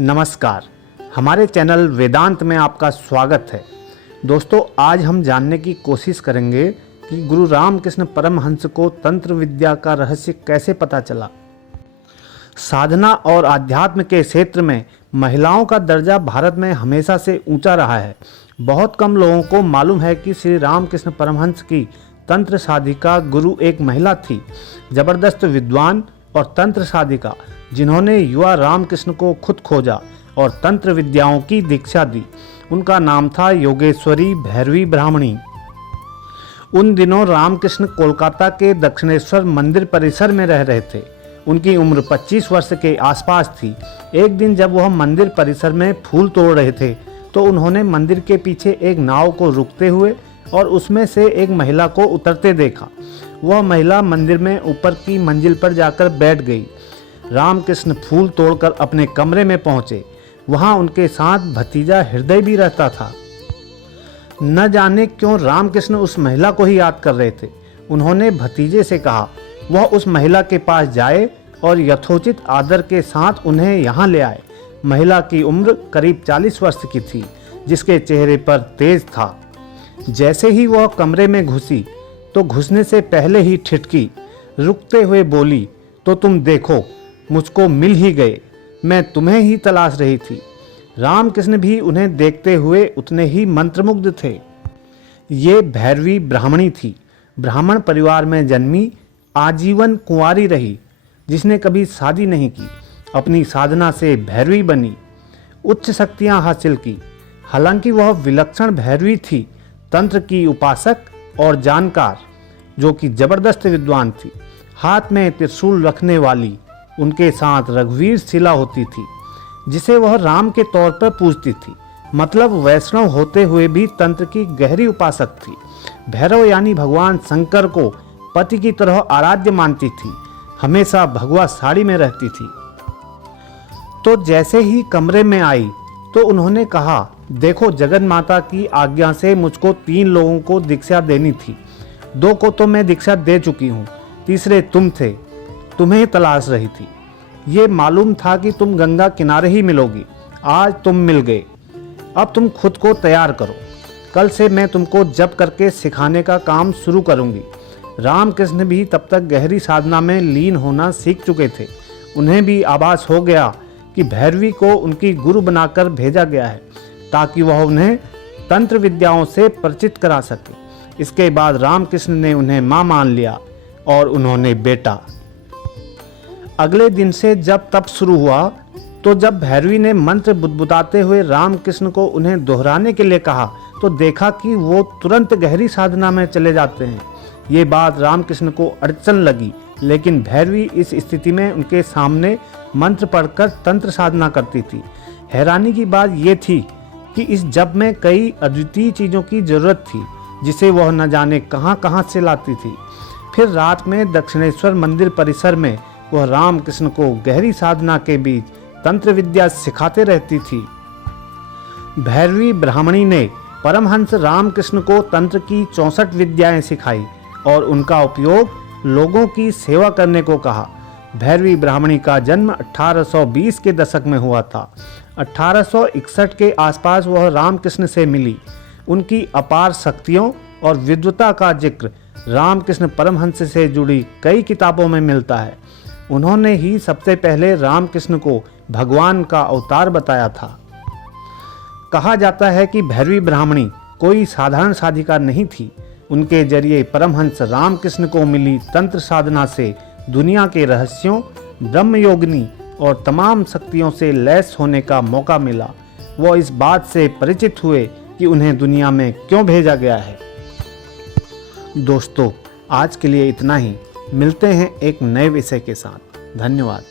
नमस्कार, हमारे चैनल वेदांत में आपका स्वागत है। दोस्तों, आज हम जानने की कोशिश करेंगे कि गुरु रामकृष्ण परमहंस को तंत्र विद्या का रहस्य कैसे पता चला। साधना और आध्यात्म के क्षेत्र में महिलाओं का दर्जा भारत में हमेशा से ऊंचा रहा है। बहुत कम लोगों को मालूम है कि श्री रामकृष्ण परमहंस की तंत्र साधिका गुरु एक महिला थी, जबरदस्त विद्वान और तंत्र साधिका, जिन्होंने युवा रामकृष्ण को खुद खोजा और तंत्र विद्याओं की दीक्षा दी। उनका नाम था योगेश्वरी भैरवी ब्राह्मणी। उन दिनों रामकृष्ण कोलकाता के दक्षिणेश्वर मंदिर परिसर में रह रहे थे। उनकी उम्र 25 वर्ष के आसपास थी। एक दिन जब वह मंदिर परिसर में फूल तोड़ रहे थे तो उन्होंने मंदिर के पीछे एक नाव को रुकते हुए और उसमें से एक महिला को उतरते देखा। वह महिला मंदिर में ऊपर की मंजिल पर जाकर बैठ गई। रामकृष्ण फूल तोड़कर अपने कमरे में पहुंचे। वहां उनके साथ भतीजा हृदय भी रहता था। न जाने क्यों रामकृष्ण उस महिला को ही याद कर रहे थे। उन्होंने भतीजे से कहा वह उस महिला के पास जाए और यथोचित आदर के साथ उन्हें यहाँ ले आए। महिला की उम्र करीब 40 वर्ष की थी, जिसके चेहरे पर तेज था। जैसे ही वह कमरे में घुसी तो घुसने से पहले ही ठिठकी, रुकते हुए बोली, तो तुम देखो, मुझको मिल ही गए, मैं तुम्हें ही तलाश रही थी। रामकृष्ण भी उन्हें देखते हुए उतने ही मंत्रमुग्ध थे। ये भैरवी ब्राह्मणी थी। ब्राह्मण परिवार में जन्मी, आजीवन कुंवारी रही, जिसने कभी शादी नहीं की। अपनी साधना से भैरवी बनी, उच्च शक्तियां हासिल की। हालांकि वह विलक्षण भैरवी थी, तंत्र की उपासक और जानकार, जो कि जबरदस्त विद्वान थी। हाथ में त्रिशूल रखने वाली। उनके साथ रघुवीर शिला होती थी, जिसे वह राम के तौर पर पूजती थी। मतलब वैष्णव होते हुए भी तंत्र की गहरी उपासक थी। भैरव यानी भगवान शंकर को पति की तरह आराध्य मानती थी। हमेशा भगवा साड़ी में रहती थी। तो जैसे ही कमरे में आई तो उन्होंने कहा, देखो, जगन माता की आज्ञा से मुझको 3 लोगों को दीक्षा देनी थी। 2 को तो मैं दीक्षा दे चुकी हूँ, तीसरे तुम थे, तुम्हें तलाश रही थी। ये मालूम था कि तुम गंगा किनारे ही मिलोगी। आज तुम मिल गए। अब तुम खुद को तैयार करो। कल से मैं तुमको जप करके सिखाने का काम शुरू करूंगी। रामकृष्ण भी तब तक गहरी साधना में लीन होना सीख चुके थे। उन्हें भी आभास हो गया कि भैरवी को उनकी गुरु बनाकर भेजा गया है, ताकि वह उन्हें तंत्र विद्याओं से परिचित करा सके। इसके बाद रामकृष्ण ने उन्हें मां मान लिया और उन्होंने बेटा। अगले दिन से जब तप शुरू हुआ तो जब भैरवी ने मंत्र बुदबुदाते हुए रामकृष्ण को उन्हें दोहराने के लिए कहा तो देखा कि वो तुरंत गहरी साधना में चले जाते हैं। ये बात रामकृष्ण को अड़चन लगी, लेकिन भैरवी इस स्थिति में उनके सामने मंत्र पढ़कर तंत्र साधना करती थी। हैरानी की बात यह थी कि इस जप में कई अद्वितीय चीज़ों की जरूरत थी, जिसे वह न जाने कहां से लाती थी। फिर रात में दक्षिणेश्वर मंदिर परिसर में वह रामकृष्ण को गहरी साधना के बीच तंत्र विद्या सिखाते रहती थी। भैरवी ब्राह्मणी ने परमहंस रामकृष्ण को तंत्र की 64 विद्याएं सिखाई और उनका उपयोग लोगों की सेवा करने को कहा। भैरवी ब्राह्मणी का जन्म 1820 के दशक में हुआ था। 1861 के आसपास वह रामकृष्ण से मिली। उनकी अपार शक्तियों और विद्वता का जिक्र रामकृष्ण परमहंस से जुड़ी कई किताबों में मिलता है। उन्होंने ही सबसे पहले रामकृष्ण को भगवान का अवतार बताया था। कहा जाता है कि भैरवी ब्राह्मणी कोई साधारण साधिका नहीं थी। उनके जरिए परमहंस रामकृष्ण को मिली तंत्र साधना से दुनिया के रहस्यों, ब्रह्मयोगिनी और तमाम शक्तियों से लैस होने का मौका मिला। वो इस बात से परिचित हुए कि उन्हें दुनिया में क्यों भेजा गया है। दोस्तों, आज के लिए इतना ही। मिलते हैं एक नए विषय के साथ। धन्यवाद।